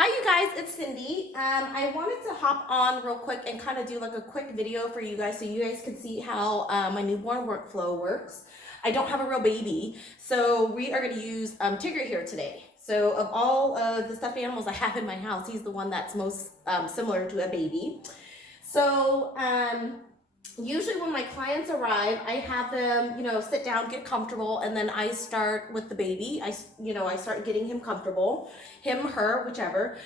Hi you guys, it's Cindy. I wanted to hop on real quick and kind of do like a quick video for you guys so you guys can see how my newborn workflow works. I don't have a real baby, so we are going to use Tigger here today. So of all of the stuffed animals I have in my house, he's the one that's most similar to a baby. So usually when my clients arrive, I have them, sit down, get comfortable, and then I start with the baby. I start getting him comfortable, him, her, whichever.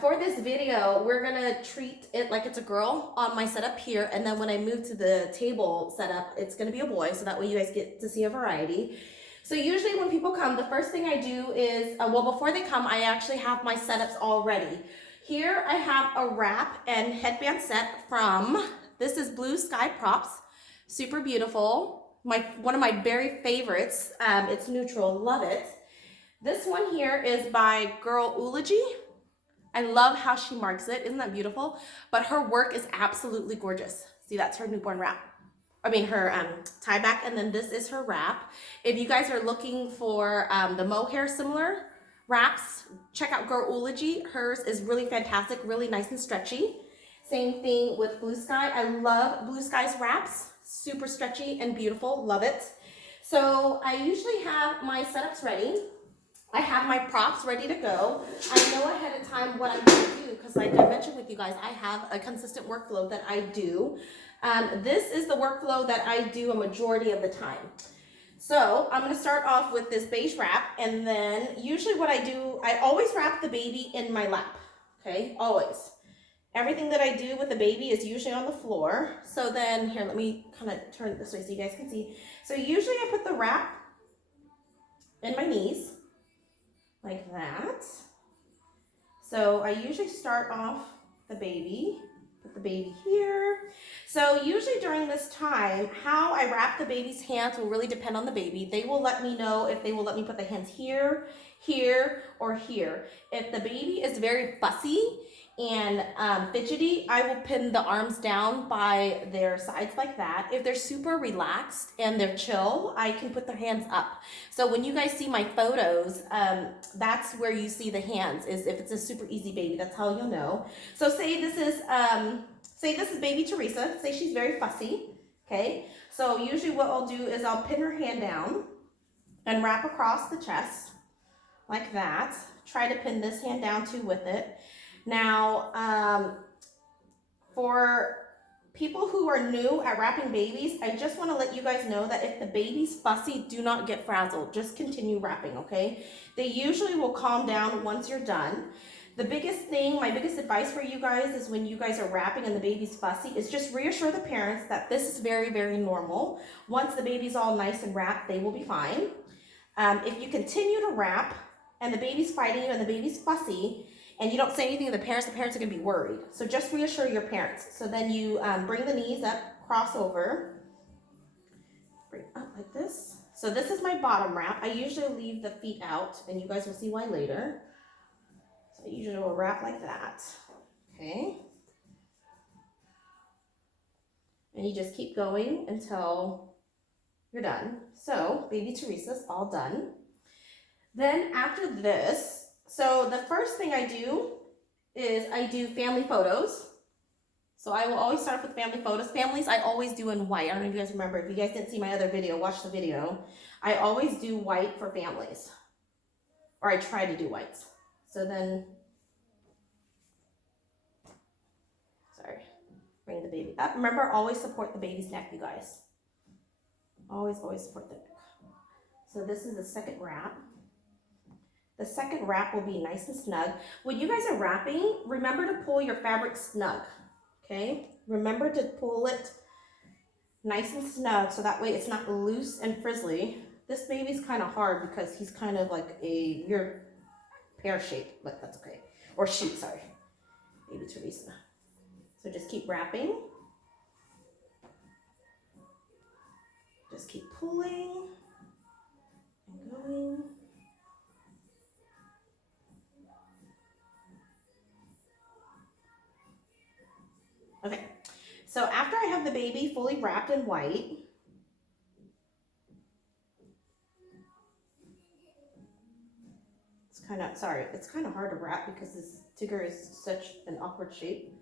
For this video, we're gonna treat it like it's a girl on my setup here, and then when I move to the table setup, it's gonna be a boy, so that way you guys get to see a variety. So usually when people come, the first thing I do is, before they come, I actually have my setups all ready. Here I have a wrap and headband set from, this is Blue Sky Props, super beautiful. One of my very favorites. It's neutral, love it. This one here is by Girlology. I love how she marks it, isn't that beautiful? But her work is absolutely gorgeous. See, that's her newborn wrap. I mean her tie back, and then this is her wrap. If you guys are looking for the mohair similar wraps, check out Girlology. Hers is really fantastic, really nice and stretchy. Same thing with Blue Sky. I love Blue Sky's wraps, super stretchy and beautiful, love it. So I usually have my setups ready. I have my props ready to go. I know ahead of time what I'm going to do because like I mentioned with you guys, I have a consistent workflow that I do. This is the workflow that I do a majority of the time. So I'm going to start off with this beige wrap, and then usually what I do, I always wrap the baby in my lap, okay, always. Everything that I do with the baby is usually on the floor. So then here, let me kind of turn it this way so you guys can see. So usually I put the wrap in my knees like that. So I usually start off the baby, put the baby here. So usually during this time, how I wrap the baby's hands will really depend on the baby. They will let me know if they will let me put the hands here, here, or here. If the baby is very fussy and fidgety, I will pin the arms down by their sides like that. If they're super relaxed and they're chill, I can put their hands up. So when you guys see my photos, that's where you see the hands, is if it's a super easy baby, that's how you'll know. So say this is baby Teresa, say she's very fussy, okay? So usually what I'll do is I'll pin her hand down and wrap across the chest like that. Try to pin this hand down too with it. Now, for people who are new at wrapping babies, I just want to let you guys know that if the baby's fussy, do not get frazzled. Just continue wrapping, okay? They usually will calm down once you're done. The biggest thing, my biggest advice for you guys is when you guys are wrapping and the baby's fussy is just reassure the parents that this is very, very normal. Once the baby's all nice and wrapped, they will be fine. If you continue to wrap and the baby's fighting you and the baby's fussy, and you don't say anything to the parents are going to be worried. So just reassure your parents. So then you bring the knees up, cross over, bring up like this. So this is my bottom wrap. I usually leave the feet out, and you guys will see why later. So I usually will wrap like that, okay? And you just keep going until you're done. So baby Teresa's all done. Then after this, so the first thing I do is I do family photos. So I will always start off with family photos. Families I always do in white. I don't know if you guys remember. If you guys didn't see my other video, watch the video. I always do white for families. Or I try to do whites. So then, sorry, bring the baby up. Remember, always support the baby's neck, you guys. Always, always support the neck. So this is the second wrap. The second wrap will be nice and snug. When you guys are wrapping, remember to pull your fabric snug, okay? Remember to pull it nice and snug so that way it's not loose and frizzly. This baby's kind of hard because he's kind of like you're pear-shaped, but that's okay. Or shoot, sorry. Baby Teresa. So just keep wrapping. Just keep pulling and going. Okay, so after I have the baby fully wrapped in white, let's kind of, sorry, it's kind of hard to wrap because this Tigger is such an awkward shape.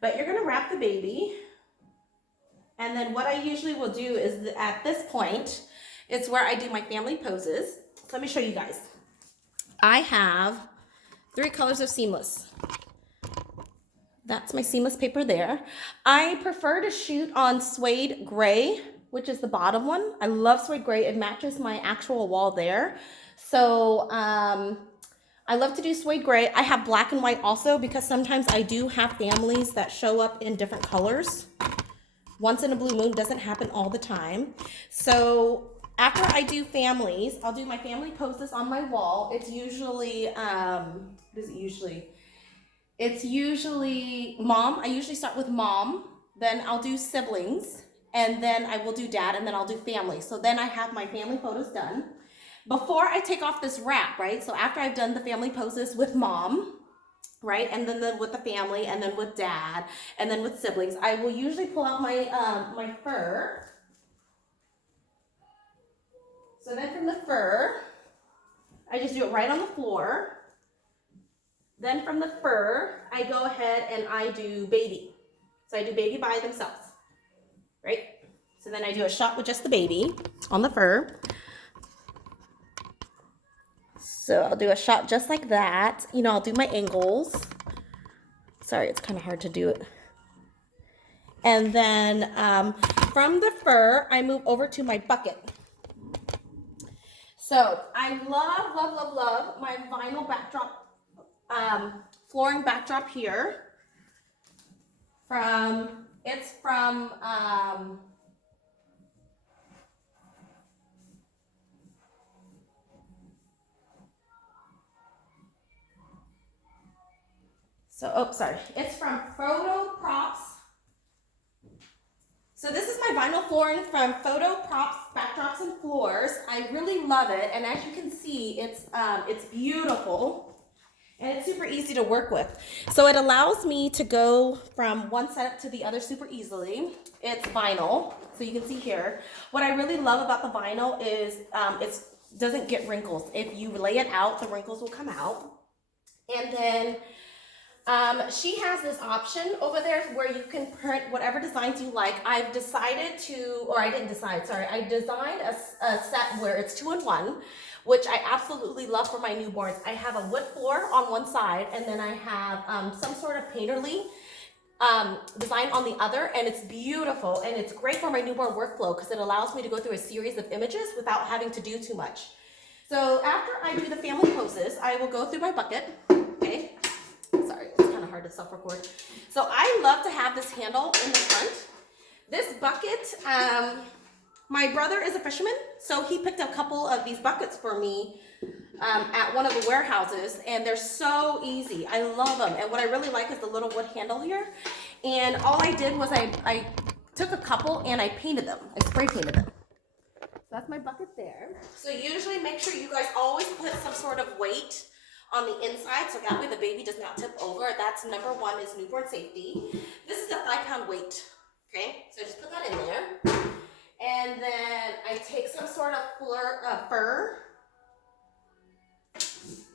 But you're gonna wrap the baby. And then what I usually will do is at this point, it's where I do my family poses. So let me show you guys. I have 3 colors of seamless. That's my seamless paper there. I prefer to shoot on suede gray, which is the bottom one. I love suede gray. It matches my actual wall there. So I love to do suede gray. I have black and white also because sometimes I do have families that show up in different colors. Once in a blue moon, doesn't happen all the time. So after I do families, I'll do my family poses on my wall. It's usually, It's usually mom. I usually start with mom, then I'll do siblings, and then I will do dad, and then I'll do family. So then I have my family photos done. Before I take off this wrap, right? So after I've done the family poses with mom, right? And then with the family, and then with dad, and then with siblings, I will usually pull out my, my fur. So then from the fur, I just do it right on the floor. Then from the fur, I go ahead and I do baby. So I do baby by themselves, right? So then I do a shot with just the baby on the fur. So I'll do a shot just like that. You know, I'll do my angles. Sorry, it's kind of hard to do it. And then from the fur, I move over to my bucket. So I love, love, love, love my vinyl backdrop, flooring backdrop here. It's from it's from Photo Props. So this is my vinyl flooring from Photo Props Backdrops and Floors. I really love it, and as you can see, it's beautiful. And it's super easy to work with. So it allows me to go from one setup to the other super easily. It's vinyl, so you can see here. What I really love about the vinyl is it doesn't get wrinkles. If you lay it out, the wrinkles will come out. And then she has this option over there where you can print whatever designs you like. I've decided to, or I didn't decide, sorry. I designed a set where it's 2-in-1, which I absolutely love for my newborns. I have a wood floor on one side, and then I have some sort of painterly design on the other, and it's beautiful, and it's great for my newborn workflow because it allows me to go through a series of images without having to do too much. So after I do the family poses, I will go through my bucket, okay? Sorry, it's kind of hard to self-record. So I love to have this handle in the front. This bucket, my brother is a fisherman, so he picked a couple of these buckets for me at one of the warehouses, and they're so easy. I love them, and what I really like is the little wood handle here. And all I did was I took a couple and I painted them. I spray painted them. So that's my bucket there. So usually make sure you guys always put some sort of weight on the inside, so that way the baby does not tip over. That's number 1 is newborn safety. This is a 5-pound weight, okay? So just put that in there. And then I take some sort of fur.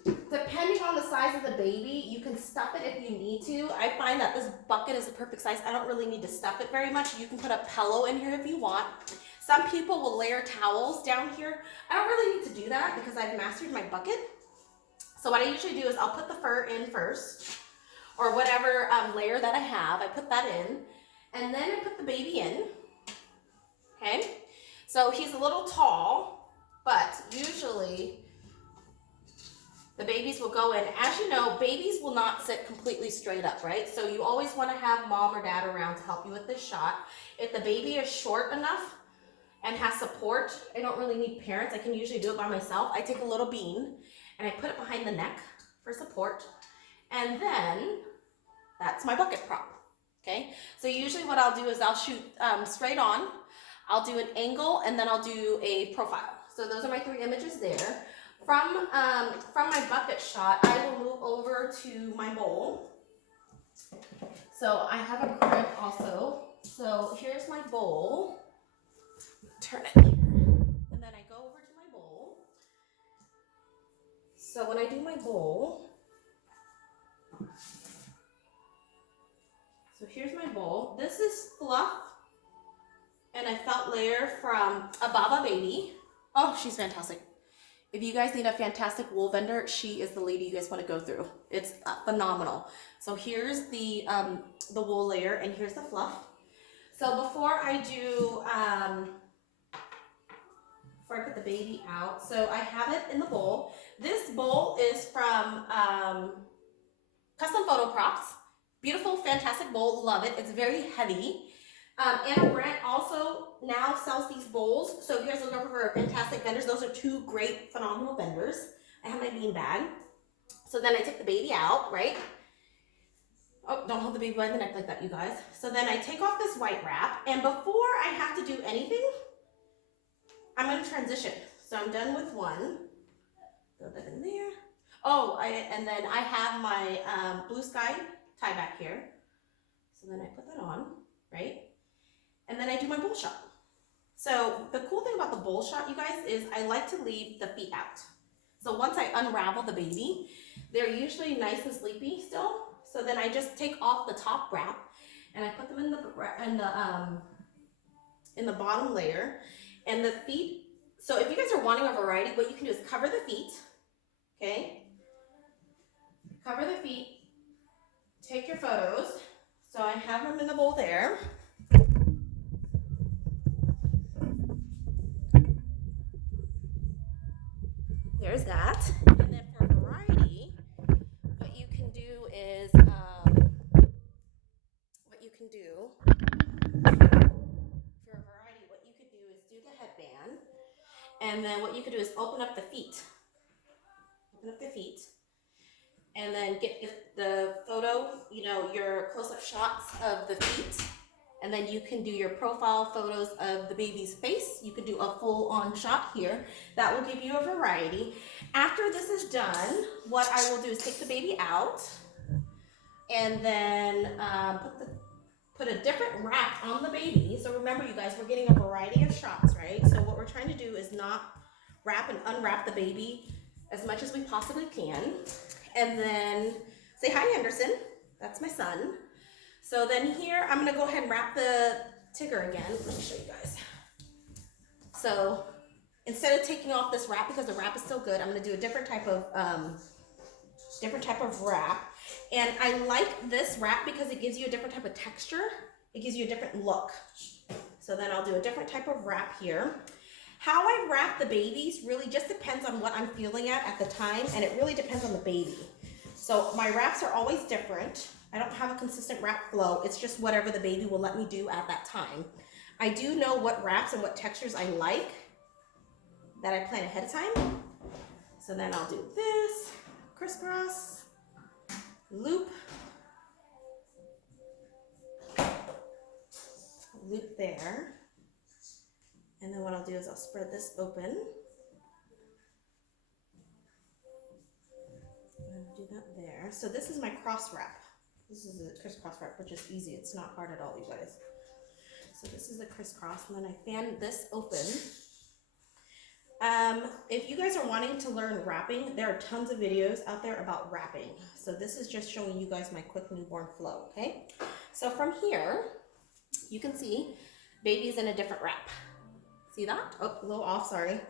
Depending on the size of the baby, you can stuff it if you need to. I find that this bucket is the perfect size. I don't really need to stuff it very much. You can put a pillow in here if you want. Some people will layer towels down here. I don't really need to do that because I've mastered my bucket. So what I usually do is I'll put the fur in first, or whatever layer that I have, I put that in, and then I put the baby in, okay? So he's a little tall, but usually the babies will go in. As you know, babies will not sit completely straight up, right? So you always want to have mom or dad around to help you with this shot. If the baby is short enough and has support, I don't really need parents. I can usually do it by myself. I take a little bean and I put it behind the neck for support. And then that's my bucket prop, okay? So usually what I'll do is I'll shoot straight on, I'll do an angle, and then I'll do a profile. So those are my 3 images there. From my bucket shot, I will move over to my bowl. So I have a crib also. So here's my bowl. Turn it here. And then I go over to my bowl. So when I do my bowl, so here's my bowl. This is Fluff and a felt layer from Ababa Baby. Oh, she's fantastic. If you guys need a fantastic wool vendor, she is the lady you guys want to go through. It's phenomenal. So here's the wool layer and here's the fluff. So before I put the baby out, so I have it in the bowl. This bowl is from Custom Photo Props. Beautiful, fantastic bowl, love it. It's very heavy. Anna Brent also now sells these bowls. So if you guys are looking for fantastic vendors, those are two great, phenomenal vendors. I have my bean bag. So then I take the baby out, right? Oh, don't hold the baby by the neck like that, you guys. So then I take off this white wrap, and before I have to do anything, I'm gonna transition. So I'm done with one. Throw that in there. Oh, and then I have my Blue Sky tie back here. So then I put that on, right? And then I do my bowl shot. So the cool thing about the bowl shot, you guys, is I like to leave the feet out. So once I unravel the baby, they're usually nice and sleepy still. So then I just take off the top wrap and I put them in the bottom layer. And the feet, so if you guys are wanting a variety, what you can do is cover the feet, okay? Cover the feet, take your photos. So I have them in the bowl there. There's that. And then for variety, what you can do is, do the headband. And then what you could do is open up the feet. Open up the feet. And then get the photo, you know, your close-up shots of the feet. And then you can do your profile photos of the baby's face. You can do a full-on shot here. That will give you a variety. After this is done, what I will do is take the baby out and then put a different wrap on the baby. So remember, you guys, we're getting a variety of shots, right? So what we're trying to do is not wrap and unwrap the baby as much as we possibly can. And then say hi, Anderson. That's my son. So then here, I'm gonna go ahead and wrap the Tigger again. Let me show you guys. So instead of taking off this wrap, because the wrap is still good, I'm gonna do a different type of wrap. And I like this wrap because it gives you a different type of texture. It gives you a different look. So then I'll do a different type of wrap here. How I wrap the babies really just depends on what I'm feeling at the time, and it really depends on the baby. So my wraps are always different. I don't have a consistent wrap flow. It's just whatever the baby will let me do at that time. I do know what wraps and what textures I like that I plan ahead of time. So then I'll do this, crisscross, loop, loop there. And then what I'll do is I'll spread this open. And do that there. So this is my cross wrap. This is a crisscross wrap, which is easy. It's not hard at all, you guys. So this is the crisscross, and then I fan this open. If you guys are wanting to learn wrapping, there are tons of videos out there about wrapping. So this is just showing you guys my quick newborn flow, okay? So from here, you can see baby's in a different wrap. See that? Oh, a little off, sorry.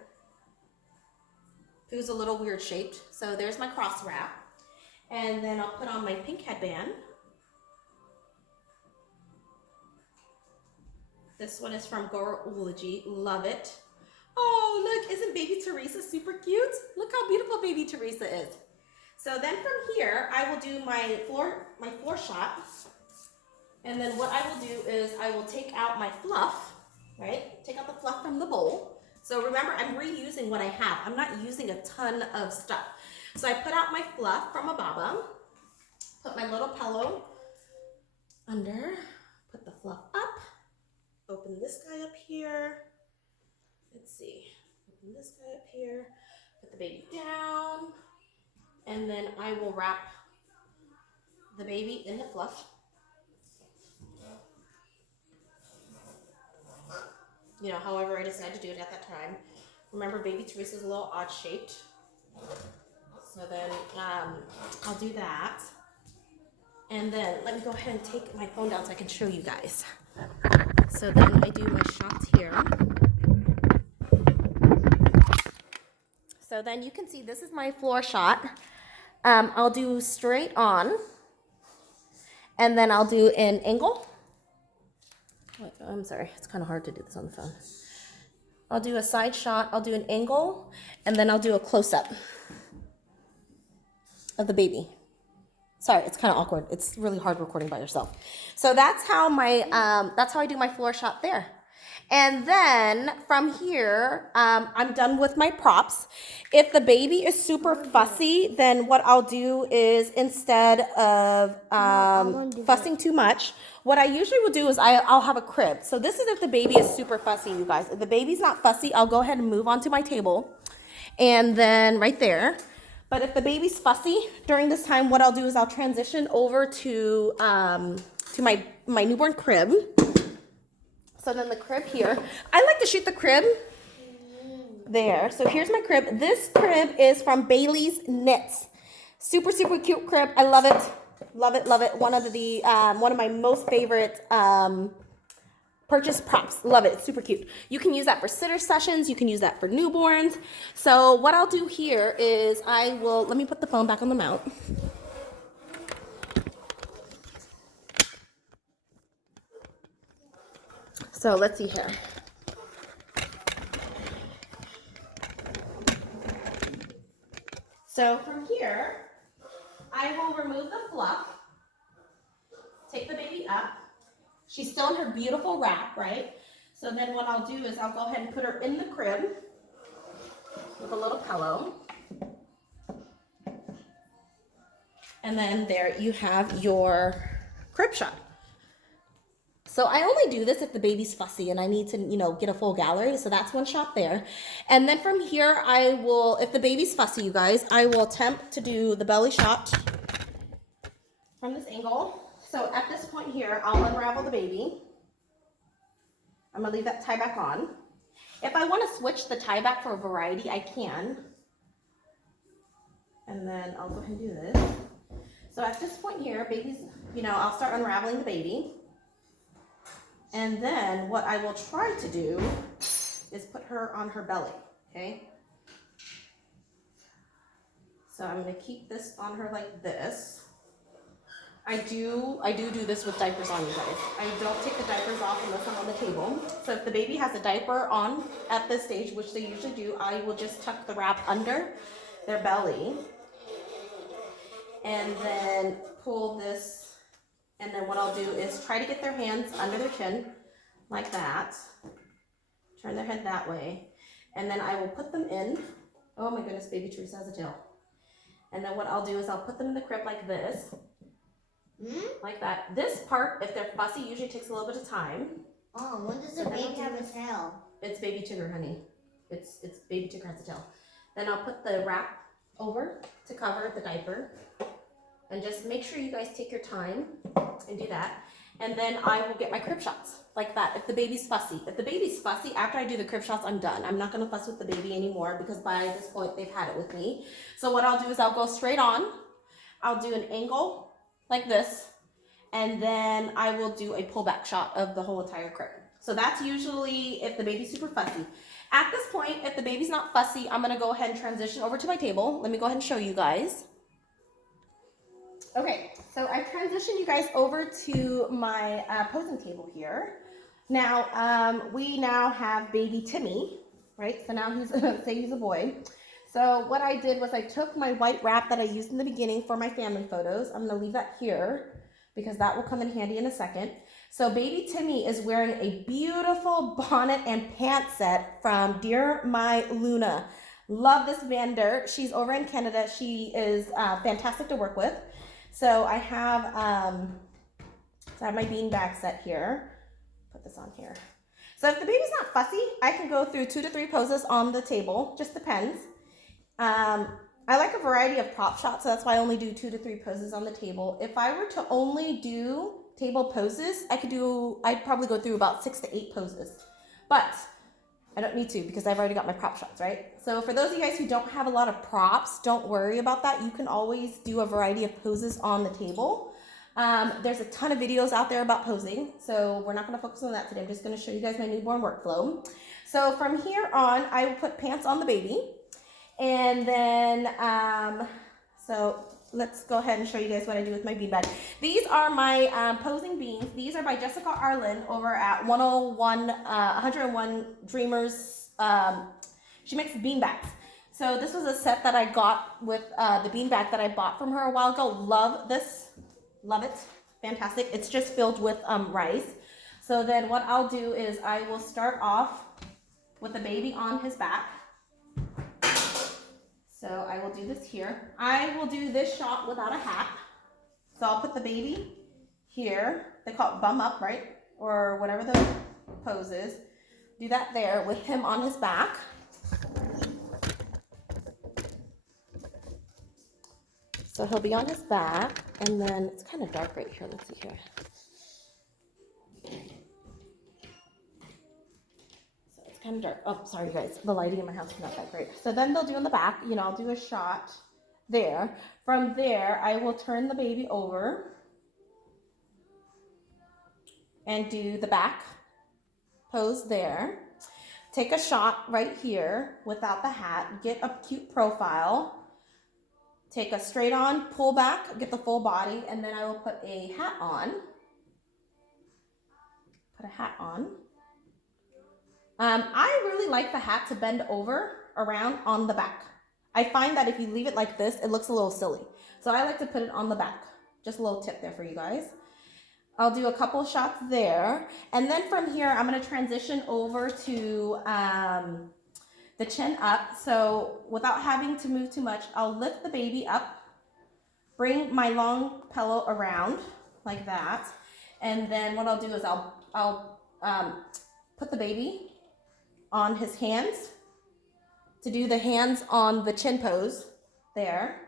It was a little weird shaped. So there's my cross wrap. And then I'll put on my pink headband. This one is from Goroology. Love it. Oh, look, isn't baby Teresa super cute? Look how beautiful baby Teresa is. So then from here, I will do my floor shot. And then what I will do is I will take out my fluff, right? Take out the fluff from the bowl. So remember, I'm reusing what I have. I'm not using a ton of stuff. So I put out my fluff from Ababa, put my little pillow under, put the fluff up, open this guy up here. Let's see, open this guy up here, put the baby down, and then I will wrap the baby in the fluff. You know, however I decide to do it at that time. Remember, baby Teresa's a little odd shaped. So then I'll do that. And then let me go ahead and take my phone down so I can show you guys. So then I do my shots here. So then you can see this is my floor shot. I'll do straight on. And then I'll do an angle. Wait, I'm sorry, it's kind of hard to do this on the phone. I'll do a side shot, I'll do an angle, and then I'll do a close-up of the baby. Sorry, it's kind of awkward. It's really hard recording by yourself. So that's how I do my floor shot there. And then from here, I'm done with my props. If the baby is super fussy, then what I'll do is instead of fussing too much, what I usually will do is I'll have a crib. So this is if the baby is super fussy, you guys. If the baby's not fussy, I'll go ahead and move onto my table. And then right there. But if the baby's fussy during this time, what I'll do is I'll transition over to my newborn crib. So then the crib here, I like to shoot the crib there. So here's my crib. This crib is from Bailey's Knits. Super, super cute crib. I love it. Love it, love it. One of my most favorite purchase props. Love it. It's super cute. You can use that for sitter sessions. You can use that for newborns. So what I'll do here is let me put the phone back on the mount. So let's see here. So from here, I will remove the fluff, take the baby up. She's still in her beautiful wrap, right? So then what I'll do is I'll go ahead and put her in the crib with a little pillow. And then there you have your crib shot. So I only do this if the baby's fussy and I need to, get a full gallery. So that's one shot there. And then from here, if the baby's fussy, you guys, I will attempt to do the belly shot from this angle. So at this point here, I'll unravel the baby. I'm gonna leave that tie back on. If I wanna switch the tie back for a variety, I can. And then I'll go ahead and do this. So at this point here, baby's, I'll start unraveling the baby. And then what I will try to do is put her on her belly, okay? So I'm gonna keep this on her like this. I do this with diapers on, you guys. I don't take the diapers off unless I'm on the table. So if the baby has a diaper on at this stage, which they usually do, I will just tuck the wrap under their belly. And then pull this. And then what I'll do is try to get their hands under their chin, like that. Turn their head that way. And then I will put them in. Oh my goodness, baby Teresa has a tail. And then what I'll do is I'll put them in the crib like this. Like that. This part, if they're fussy, usually takes a little bit of time. Oh, when does the baby have a tail? It's baby Tigger, honey. It's baby Tigger has a tail. Then I'll put the wrap over to cover the diaper. And just make sure you guys take your time and do that. And then I will get my crib shots like that if the baby's fussy. If the baby's fussy, after I do the crib shots, I'm done. I'm not gonna fuss with the baby anymore because by this point they've had it with me. So what I'll do is I'll go straight on. I'll do an angle like this. And then I will do a pullback shot of the whole entire crib. So that's usually if the baby's super fussy. At this point, if the baby's not fussy, I'm gonna go ahead and transition over to my table. Let me go ahead and show you guys. Okay, so I transitioned you guys over to my posing table here. Now, we now have baby Timmy, right? So now say he's a boy. So what I did was I took my white wrap that I used in the beginning for my family photos. I'm gonna leave that here because that will come in handy in a second. So baby Timmy is wearing a beautiful bonnet and pants set from Dear My Luna. Love this vendor. She's over in Canada. She is fantastic to work with. So I have my beanbag set here. Put this on here. So if the baby's not fussy, I can go through 2 to 3 poses on the table. Just depends. I like a variety of prop shots, so that's why I only do 2 to 3 poses on the table. If I were to only do table poses, I'd probably go through about 6 to 8 poses. But I don't need to because I've already got my prop shots, right? So for those of you guys who don't have a lot of props, don't worry about that. You can always do a variety of poses on the table. There's a ton of videos out there about posing, so we're not going to focus on that today. I'm just going to show you guys my newborn workflow. So from here on, I will put pants on the baby, and then so let's go ahead and show you guys what I do with my beanbag. These are my posing beans. These are by Jessica Arlen over at 101 Dreamers. She makes beanbags. So this was a set that I got with the beanbag that I bought from her a while ago. Love this. Love it. Fantastic. It's just filled with rice. So then what I'll do is I will start off with the baby on his back. So I will do this here. I will do this shot without a hat. So I'll put the baby here. They call it bum up, right? Or whatever the pose is. Do that there with him on his back. So he'll be on his back, and then it's kind of dark right here. Let's see here. So it's kind of dark. Oh, sorry guys. The lighting in my house is not that great. So then they'll do in the back, you know, I'll do a shot there. From there, I will turn the baby over and do the back pose there. Take a shot right here without the hat. Get a cute profile. Take a straight on, pull back, get the full body, and then I will put a hat on. Put a hat on. I really like the hat to bend over around on the back. I find that if you leave it like this, it looks a little silly. So I like to put it on the back. Just a little tip there for you guys. I'll do a couple shots there. And then from here, I'm going to transition over to the chin up. So without having to move too much, I'll lift the baby up, bring my long pillow around like that. And then what I'll do is I'll put the baby on his hands to do the hands on the chin pose there.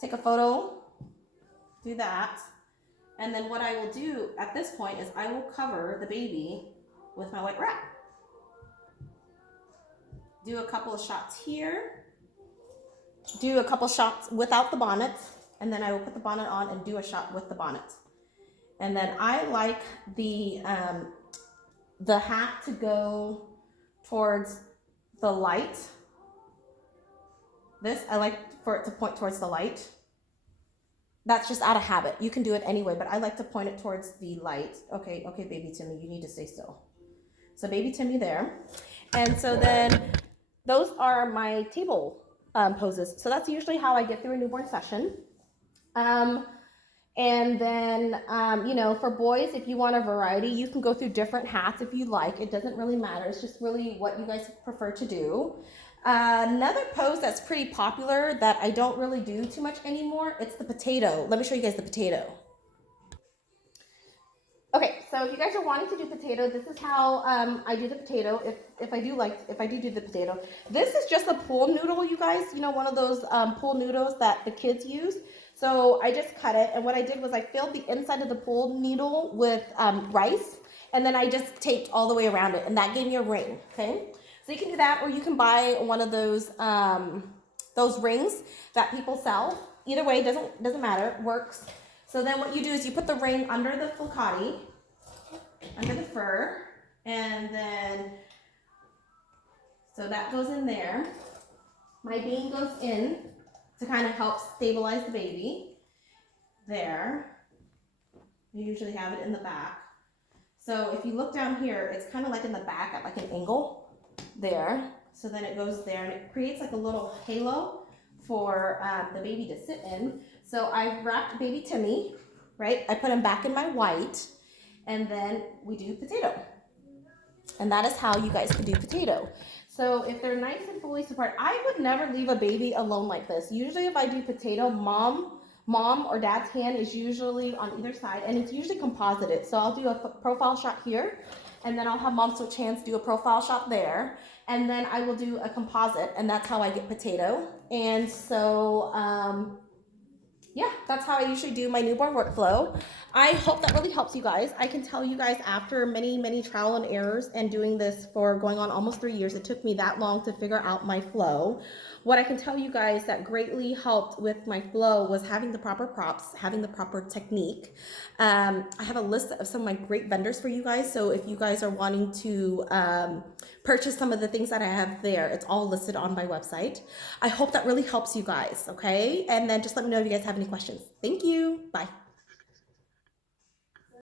Take a photo, do that. And then what I will do at this point is I will cover the baby with my white wrap. Do a couple of shots here. Do a couple shots without the bonnet. And then I will put the bonnet on and do a shot with the bonnet. And then I like the hat to go towards the light. This, I like for it to point towards the light. That's just out of habit. You can do it anyway, but I like to point it towards the light. Okay, baby Timmy, you need to stay still. So baby Timmy there. And so then those are my table poses. So that's usually how I get through a newborn session. And then, you know, for boys, if you want a variety, you can go through different hats if you like. It doesn't really matter. It's just really what you guys prefer to do. Another pose that's pretty popular that I don't really do too much anymore, it's the potato. Let me show you guys the potato. Okay, so if you guys are wanting to do potato, this is how I do the potato. If I do the potato, this is just a pool noodle, you guys. You know, one of those pool noodles that the kids use. So I just cut it, and what I did was I filled the inside of the pool needle with rice, and then I just taped all the way around it, and that gave me a ring. Okay, so you can do that, or you can buy one of those rings that people sell. Either way, doesn't matter. It works. So then what you do is you put the ring under the flicati, under the fur, and then, so that goes in there. My bean goes in to kind of help stabilize the baby. There. You usually have it in the back. So if you look down here, it's kind of like in the back at like an angle. There. So then it goes there, and it creates like a little halo for the baby to sit in. So I've wrapped baby Timmy, right? I put him back in my white, and then we do potato. And that is how you guys can do potato. So if they're nice and fully supported, I would never leave a baby alone like this. Usually if I do potato, mom or dad's hand is usually on either side, and it's usually composited. So I'll do a profile shot here, and then I'll have mom switch hands, do a profile shot there, and then I will do a composite, and that's how I get potato. And so yeah, that's how I usually do my newborn workflow. I hope that really helps you guys. I can tell you guys after many, many trial and errors and doing this for going on almost 3 years, it took me that long to figure out my flow. What I can tell you guys that greatly helped with my flow was having the proper props, having the proper technique. I have a list of some of my great vendors for you guys. So if you guys are wanting to purchase some of the things that I have there, it's all listed on my website. I hope that really helps you guys, okay? And then just let me know if you guys have any questions. Thank you. Bye.